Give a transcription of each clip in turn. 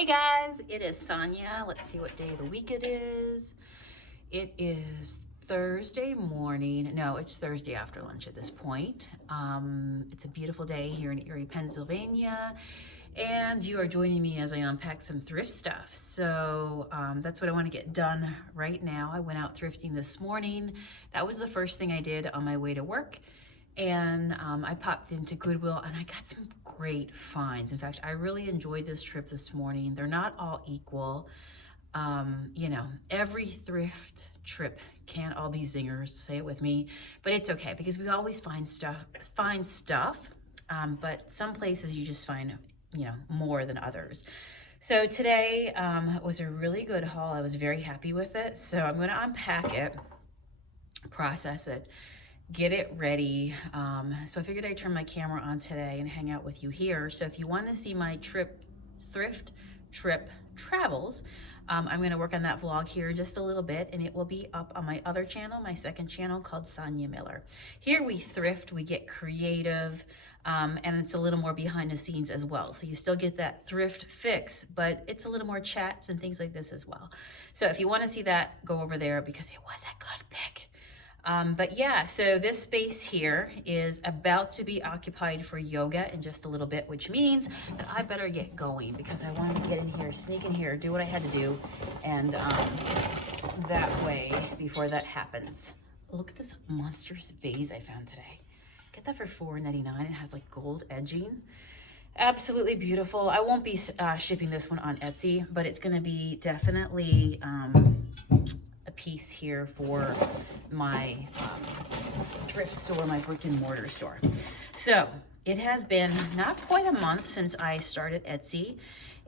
Hey guys, it is Sonia. Let's see what day of the week it is. It is Thursday morning. No, it's Thursday after lunch at this point. It's a beautiful day here in Erie, Pennsylvania, and you are joining me as I unpack some thrift stuff. So that's what I want to get done right now. I went out thrifting this morning. That was the first thing I did on my way to work. And I popped into Goodwill and I got some great finds. In fact, I really enjoyed this trip this morning. They're not all equal. Every thrift trip can't all be zingers, say it with me, but it's okay because we always find stuff. But some places you just find, more than others. So today was a really good haul. I was very happy with it. So I'm going to unpack it, process it, get it ready. So I figured I'd turn my camera on today and hang out with you here. So if you want to see my thrift trip travels, I'm going to work on that vlog here just a little bit, and it will be up on my other channel, my second channel called Sonia Miller. Here we thrift, we get creative, and it's a little more behind the scenes as well. So you still get that thrift fix, but it's a little more chats and things like this as well. So if you want to see that, go over there because it was a good pick. But yeah, so this space here is about to be occupied for yoga in just a little bit, which means that I better get going because I want to get in here, sneak in here, do what I had to do, and that way, before that happens. Look at this monstrous vase I found today. Get that for $4.99. It has like gold edging. Absolutely beautiful. I won't be shipping this one on Etsy, but it's going to be definitely a piece here for my thrift store, my brick and mortar store. So it has been not quite a month since I started Etsy,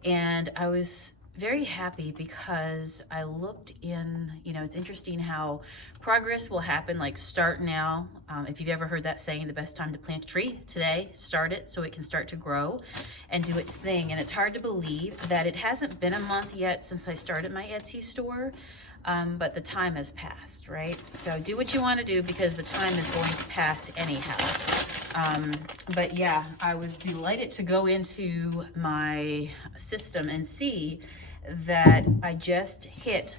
and I was very happy because I looked in, it's interesting how progress will happen, like start now. If you've ever heard that saying, the best time to plant a tree, today, start it so it can start to grow and do its thing. And it's hard to believe that it hasn't been a month yet since I started my Etsy store. But the time has passed, right? So do what you want to do because the time is going to pass anyhow. But yeah, I was delighted to go into my system and see that I just hit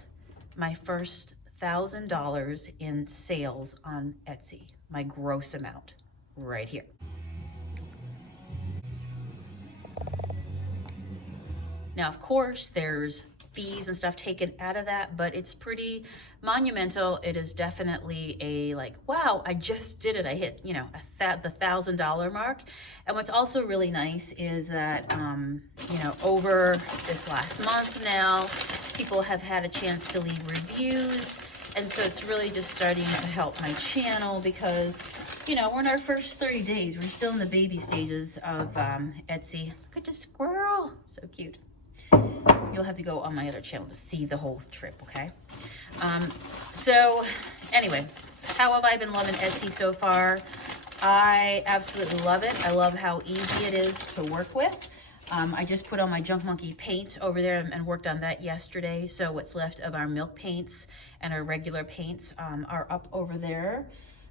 my first $1,000 in sales on Etsy, my gross amount right here. Now, of course, there's fees and stuff taken out of that, but it's pretty monumental. It is definitely a wow, I just did it. I hit, the $1,000 mark. And what's also really nice is that, over this last month now, people have had a chance to leave reviews. And so it's really just starting to help my channel because, we're in our first 30 days. We're still in the baby stages of Etsy. Look at the squirrel, so cute. You'll have to go on my other channel to see the whole trip, okay? So anyway, how have I been loving Etsy so far? I absolutely love it. I love how easy it is to work with. I just put on my Junk Monkey paint over there and worked on that yesterday. So what's left of our milk paints and our regular paints are up over there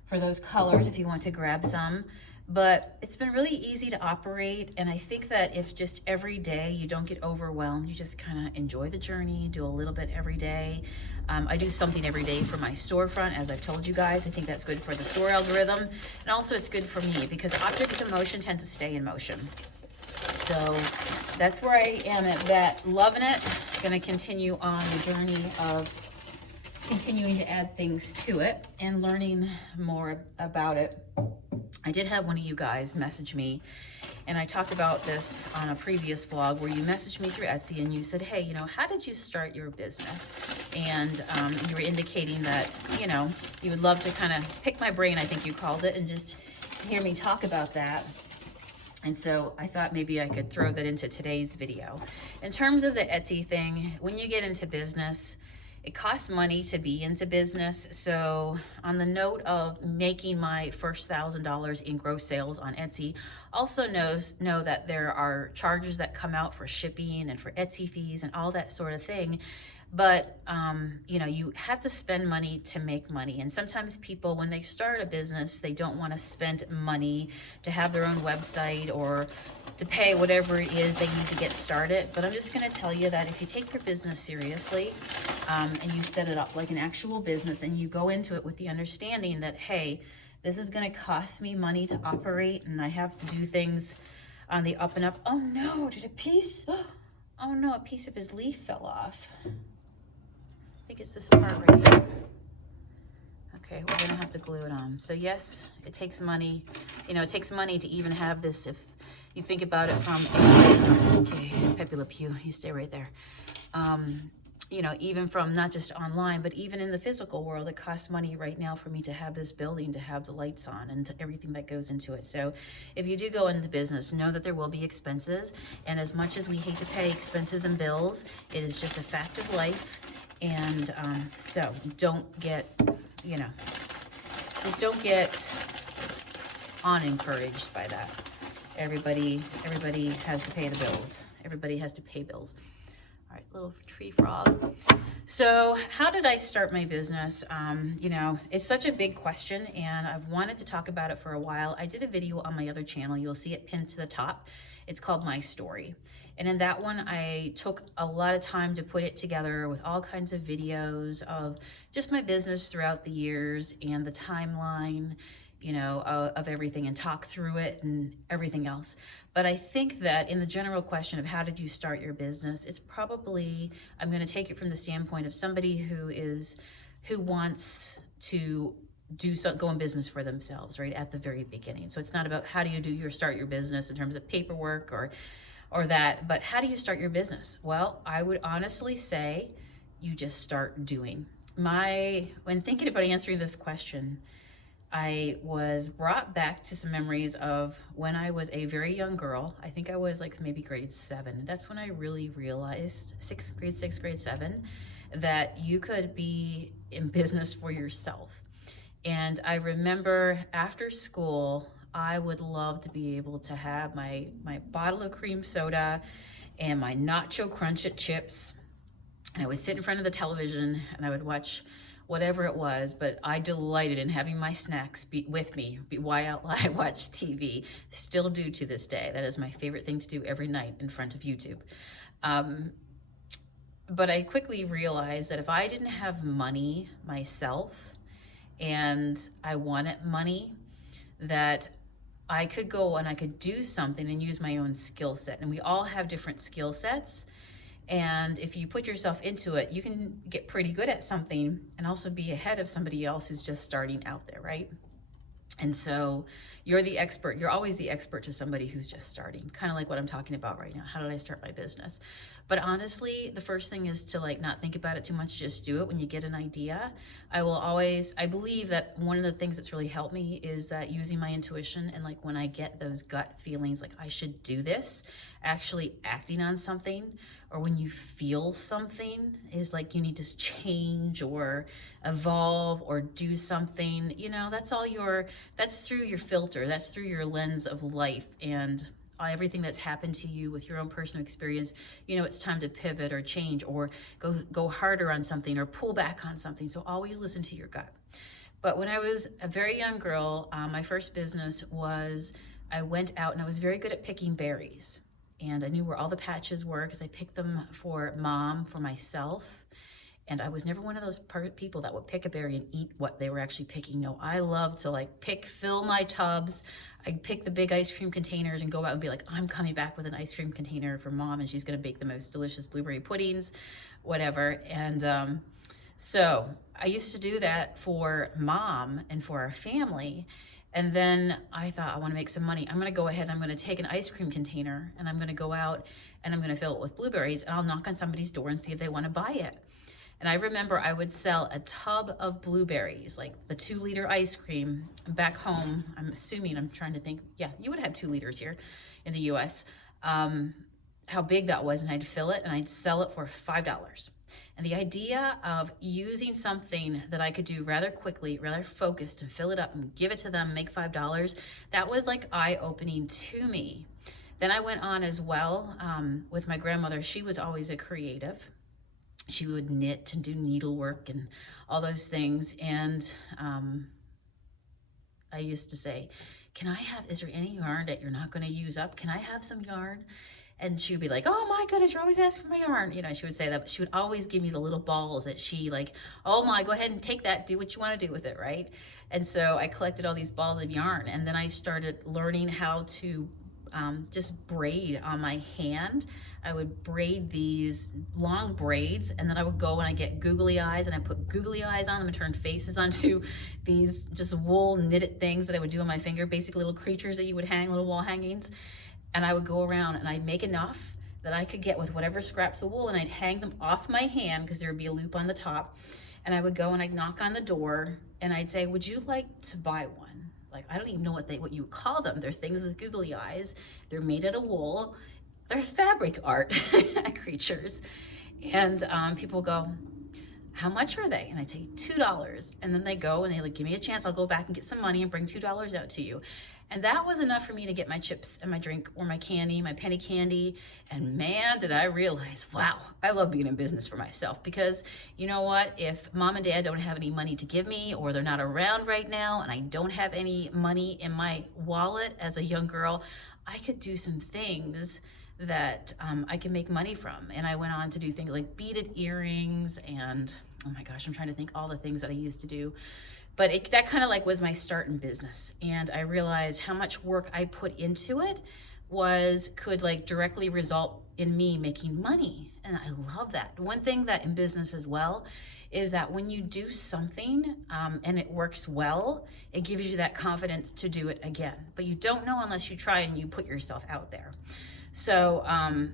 for those colors if you want to grab some. But it's been really easy to operate, and I think that if just every day you don't get overwhelmed, you just kind of enjoy the journey, do a little bit every day. I do something every day for my storefront, as I've told you guys. I think that's good for the store algorithm, and also it's good for me because objects in motion tend to stay in motion. So that's where I am at that, loving it. Going to continue on the journey of continuing to add things to it and learning more about it. I did have one of you guys message me, and I talked about this on a previous vlog where you messaged me through Etsy and you said, hey, how did you start your business? And you were indicating that, you would love to kind of pick my brain, I think you called it, and just hear me talk about that. And so I thought maybe I could throw that into today's video. In terms of the Etsy thing, when you get into business, it costs money to be into business. So on the note of making my first $1,000 in gross sales on Etsy, also know that there are charges that come out for shipping and for Etsy fees and all that sort of thing. But, you have to spend money to make money. And sometimes people, when they start a business, they don't want to spend money to have their own website or to pay whatever it is they need to get started. But I'm just going to tell you that if you take your business seriously, and you set it up like an actual business, and you go into it with the understanding that, hey, this is going to cost me money to operate, and I have to do things on the up and up. Oh no, did a piece? Oh no, a piece of his leaf fell off. I think it's this part right here. Okay, we're gonna have to glue it on. So yes, it takes money. You know, it takes money to even have this. If you think about it from, okay, Pepe Le Pew, you stay right there. You know, even from not just online, but even in the physical world, it costs money right now for me to have this building, to have the lights on, and to everything that goes into it. So if you do go into business, know that there will be expenses. And as much as we hate to pay expenses and bills, it is just a fact of life. And so don't get, you know, just don't get unencouraged by that. Everybody has to pay the bills. Everybody has to pay bills. All right, little tree frog. So how did I start my business? You know, it's such a big question, and I've wanted to talk about it for a while. I did a video on my other channel. You'll see it pinned to the top. It's called My Story. And in that one, I took a lot of time to put it together with all kinds of videos of just my business throughout the years and the timeline, you know, of everything, and talk through it and everything else. But I think that in the general question of how did you start your business, it's probably, I'm going to take it from the standpoint of somebody who wants to go in business for themselves, right at the very beginning. So it's not about how do you start your business in terms of paperwork or that, but how do you start your business? Well, I would honestly say you just start doing. When thinking about answering this question, I was brought back to some memories of when I was a very young girl. I think I was like maybe grade 7. That's when I really realized, grade 6, grade 7, that you could be in business for yourself. And I remember after school, I would love to be able to have my bottle of cream soda and my nacho crunch chips. And I would sit in front of the television and I would watch whatever it was, but I delighted in having my snacks with me while I watch TV. Still do to this day. That is my favorite thing to do every night in front of YouTube. But I quickly realized that if I didn't have money myself and I wanted money, that I could go and I could do something and use my own skill set. And we all have different skill sets. And if you put yourself into it, you can get pretty good at something and also be ahead of somebody else who's just starting out there, right? And so you're the expert. You're always the expert to somebody who's just starting, kind of like what I'm talking about right now. How did I start my business? But honestly, the first thing is to not think about it too much, just do it when you get an idea. I believe that one of the things that's really helped me is that using my intuition, and when I get those gut feelings, like I should do this, actually acting on something, or when you feel something is like you need to change or evolve or do something, that's through your filter, that's through your lens of life and everything that's happened to you with your own personal experience. It's time to pivot or change or go harder on something or pull back on something. So always listen to your gut. But when I was a very young girl, my first business was I went out and I was very good at picking berries. And I knew where all the patches were because I picked them for Mom, for myself. And I was never one of those people that would pick a berry and eat what they were actually picking. No, I love to fill my tubs. I'd pick the big ice cream containers and go out and be like, I'm coming back with an ice cream container for Mom and she's gonna bake the most delicious blueberry puddings, whatever. And so I used to do that for Mom and for our family. And then I thought, I want to make some money. I'm going to go ahead and I'm going to take an ice cream container and I'm going to go out and I'm going to fill it with blueberries and I'll knock on somebody's door and see if they want to buy it. And I remember I would sell a tub of blueberries, like the 2-liter ice cream back home. I'm trying to think. Yeah, you would have 2 liters here in the US. How big that was. And I'd fill it and I'd sell it for $5. And the idea of using something that I could do rather quickly, rather focused, and fill it up and give it to them, make $5, that was eye-opening to me. Then I went on as well with my grandmother. She was always a creative. She would knit and do needlework and all those things. And I used to say, is there any yarn that you're not going to use up? Can I have some yarn? And she would be like, oh my goodness, you're always asking for my yarn. You know, she would say that, but she would always give me the little balls that she like, oh my, go ahead and take that, do what you want to do with it, right? And so I collected all these balls of yarn, and then I started learning how to just braid on my hand. I would braid these long braids, and then I would go and I get googly eyes, and I put googly eyes on them and turn faces onto these just wool knitted things that I would do on my finger, basically little creatures that you would hang, little wall hangings. And I would go around and I'd make enough that I could get with whatever scraps of wool, and I'd hang them off my hand because there would be a loop on the top. And I would go and I'd knock on the door and I'd say, would you like to buy one? Like, I don't even know what you call them. They're things with googly eyes. They're made out of wool. They're fabric art creatures. And people go, how much are they? And I'd say $2. And then they go and they like, give me a chance. I'll go back and get some money and bring $2 out to you. And that was enough for me to get my chips and my drink or my candy, my penny candy. And man, did I realize, wow, I love being in business for myself, because you know what? If mom and dad don't have any money to give me, or they're not around right now, and I don't have any money in my wallet as a young girl, I could do some things that I can make money from. And I went on to do things like beaded earrings and, oh my gosh, I'm trying to think all the things that I used to do. But that kind of like was my start in business. And I realized how much work I put into it could like directly result in me making money. And I love that. One thing that in business as well is that when you do something and it works well, it gives you that confidence to do it again. But you don't know unless you try and you put yourself out there. So,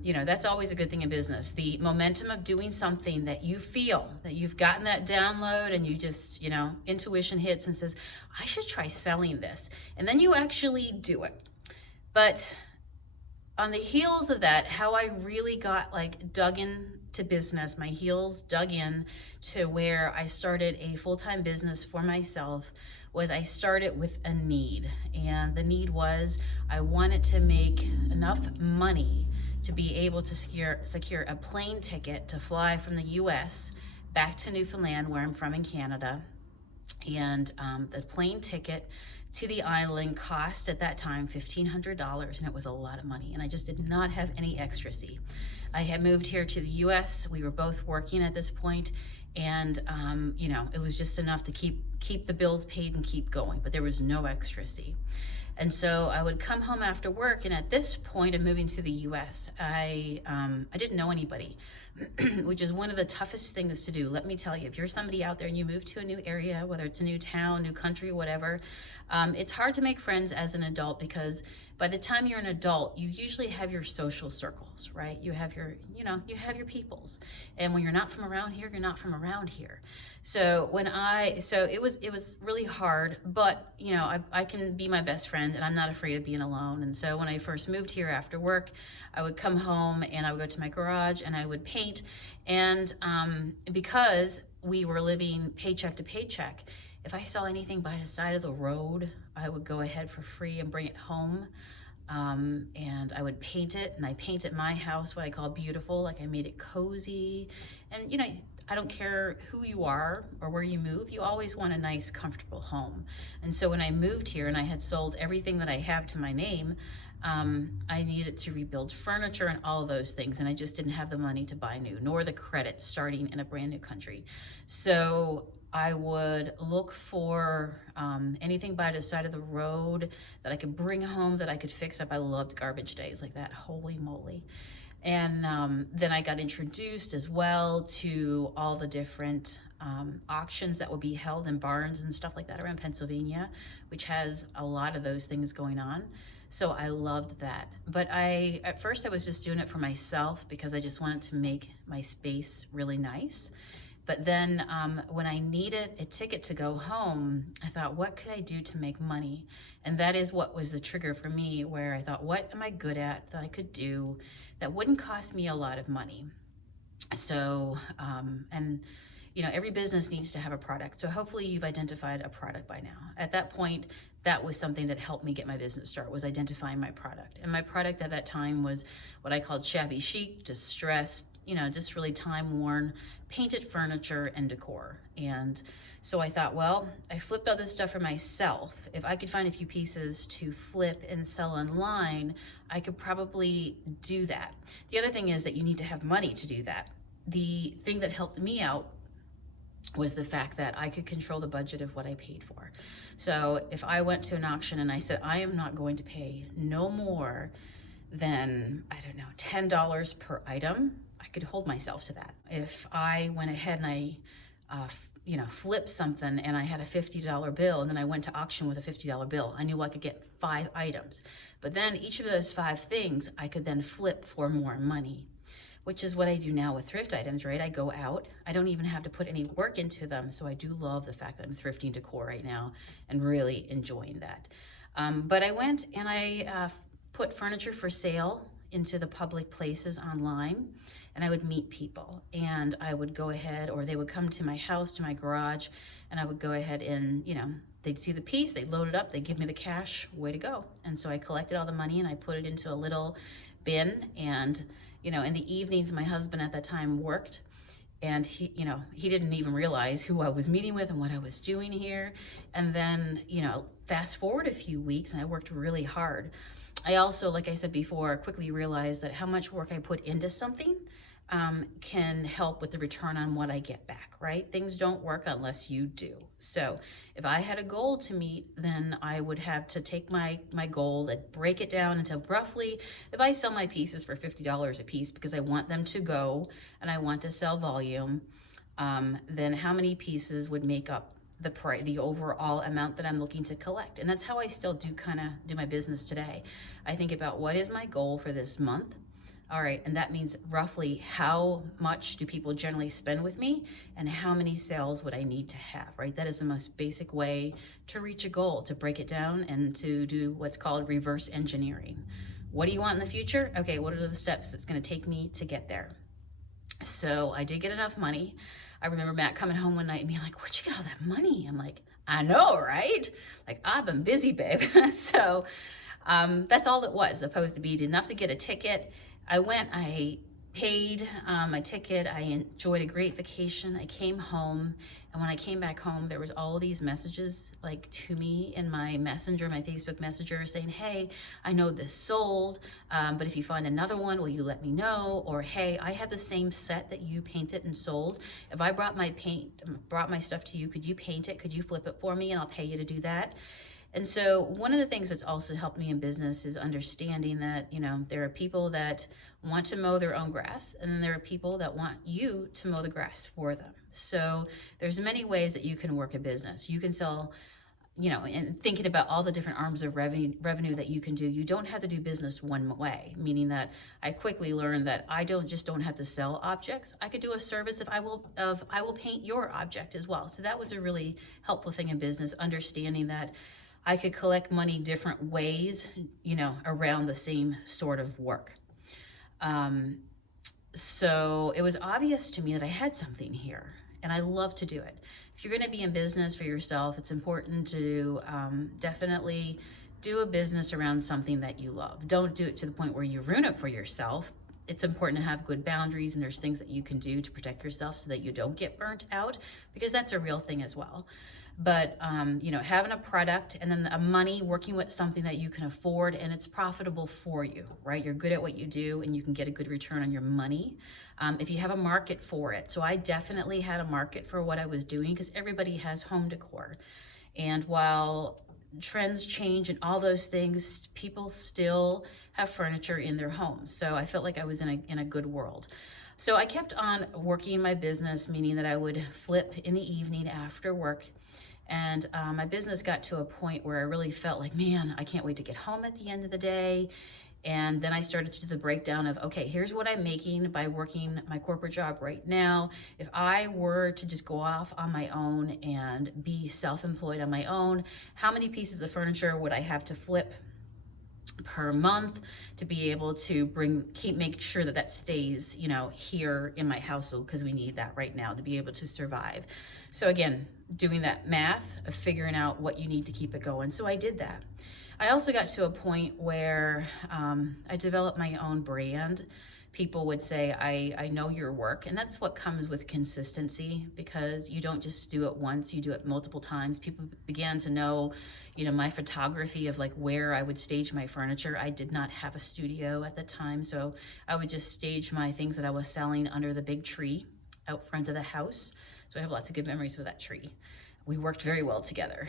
you know, that's always a good thing in business. The momentum of doing something that you feel that you've gotten that download, and you just, you know, intuition hits and says, I should try selling this. And then you actually do it. But on the heels of that, how I really got like dug into business, my heels dug in to where I started a full-time business for myself, was I started with a need. And the need was I wanted to make enough money to be able to secure a plane ticket to fly from the US back to Newfoundland, where I'm from in Canada. And the plane ticket to the island cost at that time $1,500, and it was a lot of money, and I just did not have any extracy. I had moved here to the US. We were both working at this point, and you know, it was just enough to keep the bills paid and keep going, but there was no extracy. And so I would come home after work, and at this point of moving to the US, I didn't know anybody, which is one of the toughest things to do. Let me tell you, if you're somebody out there and you move to a new area, whether it's a new town, new country, whatever, it's hard to make friends as an adult, because by the time you're an adult, you usually have your social circles, right? You have your, you know, you have your peoples. And when you're not from around here, you're not from around here. So it was really hard, but you know, I can be my best friend, and I'm not afraid of being alone. And so when I first moved here after work, I would come home and I would go to my garage and I would paint. And because we were living paycheck to paycheck, if I saw anything by the side of the road, I would go ahead for free and bring it home. And I would paint it, and I painted my house what I call beautiful. Like, I made it cozy. And you know, I don't care who you are or where you move, you always want a nice, comfortable home. And so when I moved here and I had sold everything that I have to my name, I needed to rebuild furniture and all of those things, and I just didn't have the money to buy new, nor the credit starting in a brand new country. So I would look for anything by the side of the road that I could bring home, that I could fix up. I loved garbage days like that, holy moly. And then I got introduced as well to all the different auctions that would be held in barns and stuff like that around Pennsylvania, which has a lot of those things going on. So I loved that. But at first I was just doing it for myself because I just wanted to make my space really nice. But then when I needed a ticket to go home, I thought, what could I do to make money? And that is what was the trigger for me, where I thought, what am I good at that I could do that wouldn't cost me a lot of money? So, and you know, every business needs to have a product. So hopefully you've identified a product by now. At that point, that was something that helped me get my business start, was identifying my product. And my product at that time was what I called shabby chic, distressed, just really time worn painted furniture and decor. And so I thought, well, I flipped all this stuff for myself. If I could find a few pieces to flip and sell online, I could probably do that. The other thing is that you need to have money to do that. The thing that helped me out was the fact that I could control the budget of what I paid for. So if I went to an auction and I said, I am not going to pay no more than, I don't know, $10 per item, I could hold myself to that. If I went ahead and I, flipped something and I had a $50 bill and then I went to auction with a $50 bill, I knew I could get 5 items. But then each of those 5 things I could then flip for more money, which is what I do now with thrift items, right? I go out, I don't even have to put any work into them. So I do love the fact that I'm thrifting decor right now and really enjoying that. But I went and I put furniture for sale into the public places online, and I would meet people, and I would go ahead, or they would come to my house, to my garage, and I would go ahead and, they'd see the piece, they'd load it up, they'd give me the cash, way to go. And so I collected all the money and I put it into a little bin. And, in the evenings, my husband at that time worked, and he didn't even realize who I was meeting with and what I was doing here. And then, fast forward a few weeks, and I worked really hard. I also, like I said before, quickly realized that how much work I put into something can help with the return on what I get back, right? Things don't work unless you do. So if I had a goal to meet, then I would have to take my goal and break it down into roughly, if I sell my pieces for $50 a piece because I want them to go and I want to sell volume, then how many pieces would make up the overall amount that I'm looking to collect? And that's how I still do my business today. I think about, what is my goal for this month? All right, and that means roughly how much do people generally spend with me and how many sales would I need to have, right? That is the most basic way to reach a goal, to break it down and to do what's called reverse engineering. What do you want in the future? Okay, what are the steps it's gonna take me to get there? So I did get enough money. I remember Matt coming home one night and being like, where'd you get all that money? I'm like, I know, right? Like, I've been busy, babe. So that's all it was, opposed to being enough to get a ticket. I went, I paid my ticket, I enjoyed a great vacation, I came home, and when I came back home, there was all these messages to me in my messenger, my Facebook messenger, saying, hey, I know this sold, but if you find another one, will you let me know? Or, hey, I have the same set that you painted and sold. If I brought my stuff to you, could you paint it? Could you flip it for me, and I'll pay you to do that? And so one of the things that's also helped me in business is understanding that, there are people that want to mow their own grass, and then there are people that want you to mow the grass for them. So there's many ways that you can work a business. You can sell, and thinking about all the different arms of revenue that you can do, you don't have to do business one way, meaning that I quickly learned that I don't have to sell objects. I could do a service I will paint your object as well. So that was a really helpful thing in business, understanding that I could collect money different ways, around the same sort of work. So it was obvious to me that I had something here, and I love to do it. If you're going to be in business for yourself, it's important to definitely do a business around something that you love. Don't do it to the point where you ruin it for yourself. It's important to have good boundaries, and there's things that you can do to protect yourself so that you don't get burnt out, because that's a real thing as well. But, having a product and then a money, working with something that you can afford and it's profitable for you, right? You're good at what you do and you can get a good return on your money. If you have a market for it. So I definitely had a market for what I was doing, because everybody has home decor. And while trends change and all those things, people still have furniture in their homes. So I felt like I was in a good world. So I kept on working my business, meaning that I would flip in the evening after work. And my business got to a point where I really felt like, man, I can't wait to get home at the end of the day. And then I started to do the breakdown of, okay, here's what I'm making by working my corporate job right now. If I were to just go off on my own and be self-employed on my own, how many pieces of furniture would I have to flip per month to be able to make sure that stays, here in my household, because we need that right now to be able to survive. So again, doing that math of figuring out what you need to keep it going. So I did that. I also got to a point where I developed my own brand, people would say, I know your work. And that's what comes with consistency, because you don't just do it once, you do it multiple times. People began to know, my photography of like where I would stage my furniture. I did not have a studio at the time, so I would just stage my things that I was selling under the big tree out front of the house. So I have lots of good memories with that tree. We worked very well together.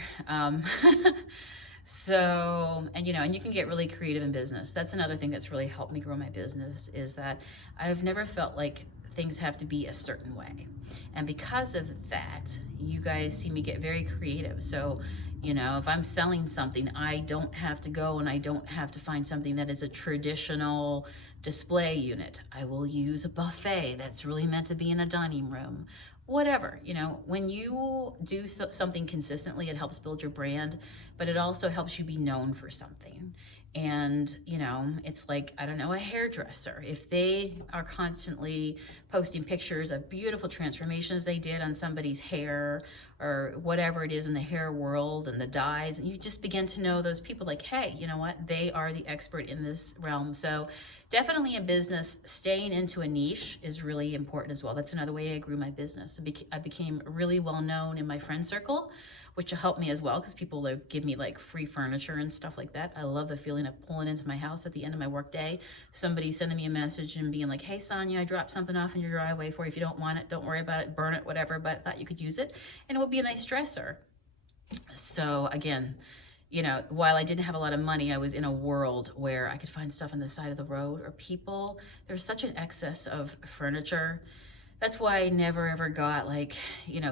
So, and you can get really creative in business. That's another thing that's really helped me grow my business, is that I've never felt like things have to be a certain way. And because of that, you guys see me get very creative. So, if I'm selling something, I don't have to go and I don't have to find something that is a traditional display unit. I will use a buffet that's really meant to be in a dining room. Whatever, when you do something consistently, it helps build your brand, but it also helps you be known for something. And, it's like, I don't know, a hairdresser. If they are constantly posting pictures of beautiful transformations they did on somebody's hair or whatever it is in the hair world and the dyes, and you just begin to know those people, like, hey, you know what? They are the expert in this realm. So definitely in business, staying into a niche is really important as well. That's another way I grew my business. I became really well known in my friend circle, which helped me as well, because people give me like free furniture and stuff like that. I love the feeling of pulling into my house at the end of my workday, somebody sending me a message and being like, hey, Sonia, I dropped something off in your driveway for you. If you don't want it, don't worry about it, burn it, whatever, but I thought you could use it, and it would be a nice dresser. So again, while I didn't have a lot of money, I was in a world where I could find stuff on the side of the road, or people, there's such an excess of furniture. That's why I never ever got like,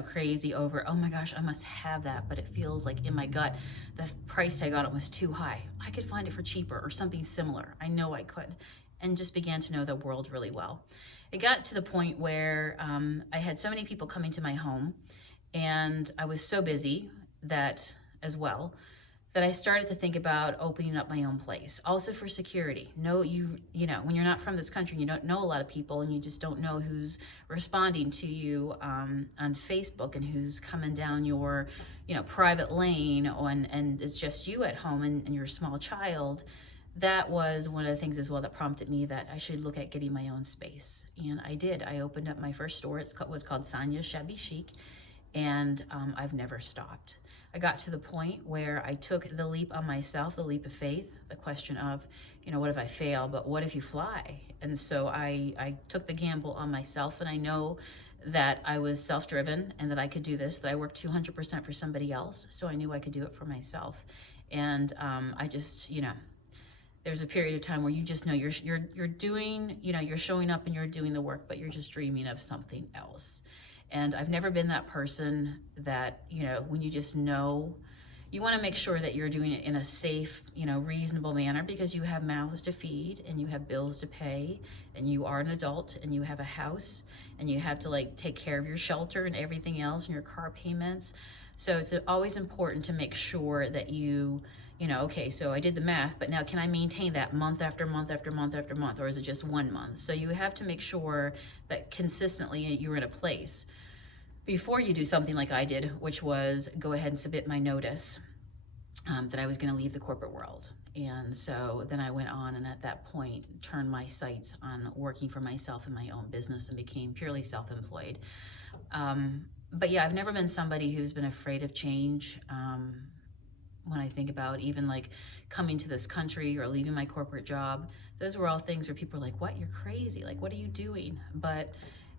crazy over, oh my gosh, I must have that, but it feels like in my gut, the price tag on it was too high. I could find it for cheaper or something similar. I know I could, and just began to know the world really well. It got to the point where I had so many people coming to my home, and I was so busy that as well, that I started to think about opening up my own place, also for security. When you're not from this country and you don't know a lot of people, and you just don't know who's responding to you on Facebook and who's coming down your, private lane, and it's just you at home and your small child. That was one of the things as well that prompted me that I should look at getting my own space. And I did. I opened up my first store. It was called Sonia's Shabby Chic, and I've never stopped. I got to the point where I took the leap on myself, the leap of faith, the question of, what if I fail, but what if you fly? And so I took the gamble on myself, and I know that I was self-driven and that I could do this, that I worked 200% for somebody else, so I knew I could do it for myself. And I just, there's a period of time where you just know you're doing, you're showing up and you're doing the work, but you're just dreaming of something else. And I've never been that person that, when you just know, you want to make sure that you're doing it in a safe, reasonable manner, because you have mouths to feed and you have bills to pay, and you are an adult and you have a house and you have to take care of your shelter and everything else and your car payments. So it's always important to make sure that okay, so I did the math, but now can I maintain that month after month after month after month, or is it just 1 month? So you have to make sure that consistently you're in a place before you do something like I did, which was go ahead and submit my notice that I was going to leave the corporate world. And so then I went on, and at that point turned my sights on working for myself in my own business and became purely self-employed. But yeah, I've never been somebody who's been afraid of change. When I think about even coming to this country or leaving my corporate job, those were all things where people are like, what, you're crazy, what are you doing? But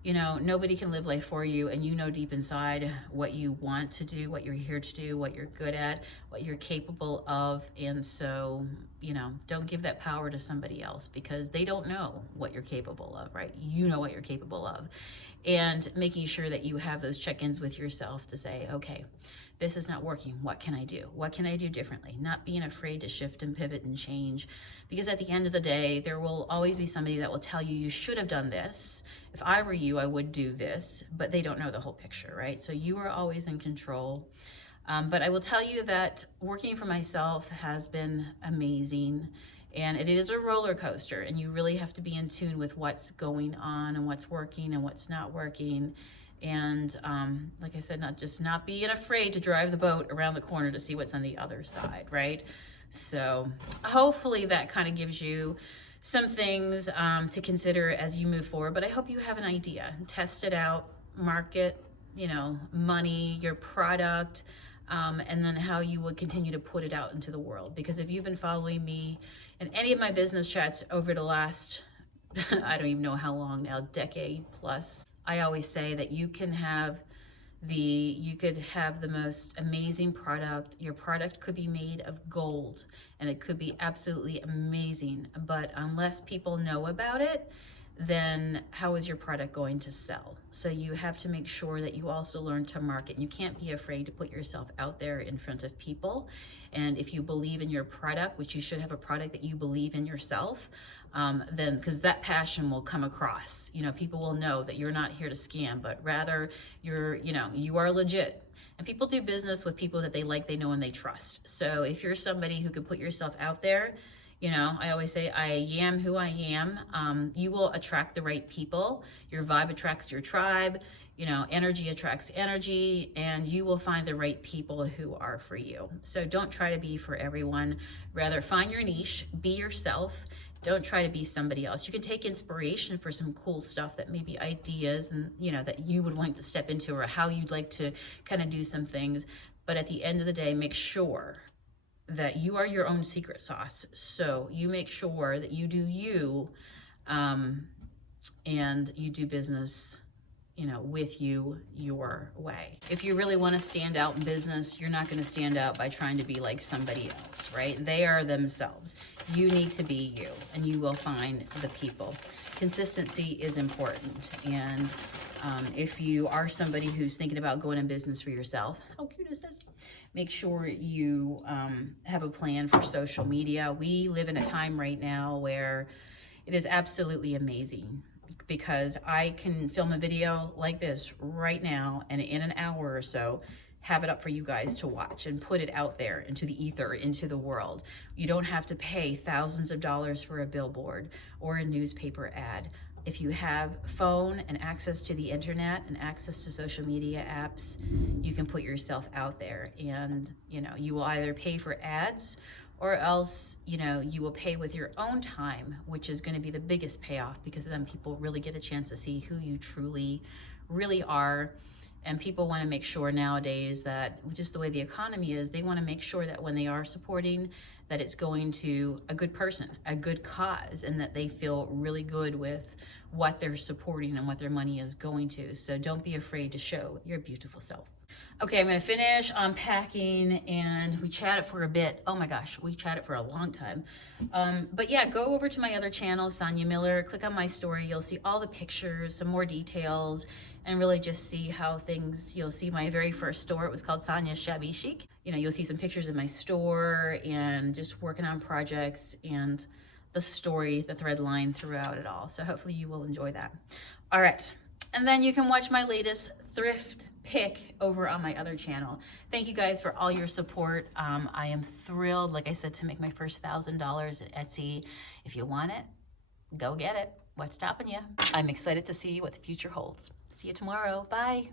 nobody can live life for you, and deep inside what you want to do, what you're here to do, what you're good at, what you're capable of. And so, don't give that power to somebody else, because they don't know what you're capable of, right? You know what you're capable of. And making sure that you have those check-ins with yourself to say, okay, this is not working. What can I do? What can I do differently? Not being afraid to shift and pivot and change, because at the end of the day, there will always be somebody that will tell you, you should have done this. If I were you, I would do this, but they don't know the whole picture, right? So you are always in control. But I will tell you that working for myself has been amazing, and it is a roller coaster, and you really have to be in tune with what's going on and what's working and what's not working. And like I said, not being afraid to drive the boat around the corner to see what's on the other side, right? So hopefully that kind of gives you some things to consider as you move forward, but I hope you have an idea. Test it out, market, money, your product, and then how you would continue to put it out into the world. Because if you've been following me in any of my business chats over the last, I don't even know how long now, decade plus, I always say that you could have the most amazing product. Your product could be made of gold and it could be absolutely amazing, but unless people know about it, then how is your product going to sell? So you have to make sure that you also learn to market. You can't be afraid to put yourself out there in front of people. And if you believe in your product, which you should have a product that you believe in yourself, then because that passion will come across. People will know that you're not here to scam, but rather you are legit. And people do business with people that they like, they know, and they trust. So if you're somebody who can put yourself out there, I always say, I am who I am. You will attract the right people. Your vibe attracts your tribe. Energy attracts energy, and you will find the right people who are for you. So don't try to be for everyone. Rather, find your niche, be yourself. Don't try to be somebody else. You can take inspiration for some cool stuff, that maybe ideas and that you would like to step into, or how you'd like to kind of do some things. But at the end of the day, make sure that you are your own secret sauce. So you make sure that you do you, and you do business with you your way. If you really want to stand out in business, you're not going to stand out by trying to be like somebody else, right? They are themselves. You need to be you, and you will find the people. Consistency is important. And if you are somebody who's thinking about going in business for yourself, how cute is this? Make sure you have a plan for social media. We live in a time right now where it is absolutely amazing, because I can film a video like this right now, and in an hour or so have it up for you guys to watch and put it out there into the ether, into the world. You don't have to pay thousands of dollars for a billboard or a newspaper ad. If you have phone and access to the internet and access to social media apps, you can put yourself out there, and you will either pay for ads, or else you will pay with your own time, which is going to be the biggest payoff, because then people really get a chance to see who you truly really are. And people want to make sure nowadays that, just the way the economy is, they want to make sure that when they are supporting, that it's going to a good person, a good cause, and that they feel really good with what they're supporting and what their money is going to. So don't be afraid to show your beautiful self. Okay, I'm gonna finish unpacking, and we chatted for a bit. Oh my gosh, we chatted for a long time. But yeah, go over to my other channel, Sonia Miller, click on my story. You'll see all the pictures, some more details, and really just see how things, you'll see my very first store. It was called Sonia's Shabby Chic. You'll see some pictures of my store and just working on projects, and the story, the thread line throughout it all. So hopefully you will enjoy that. All right, and then you can watch my latest thrift pick over on my other channel. Thank you guys for all your support. I am thrilled, like I said, to make my first $1,000 at Etsy. If you want it, go get it. What's stopping you? I'm excited to see what the future holds. See you tomorrow. Bye.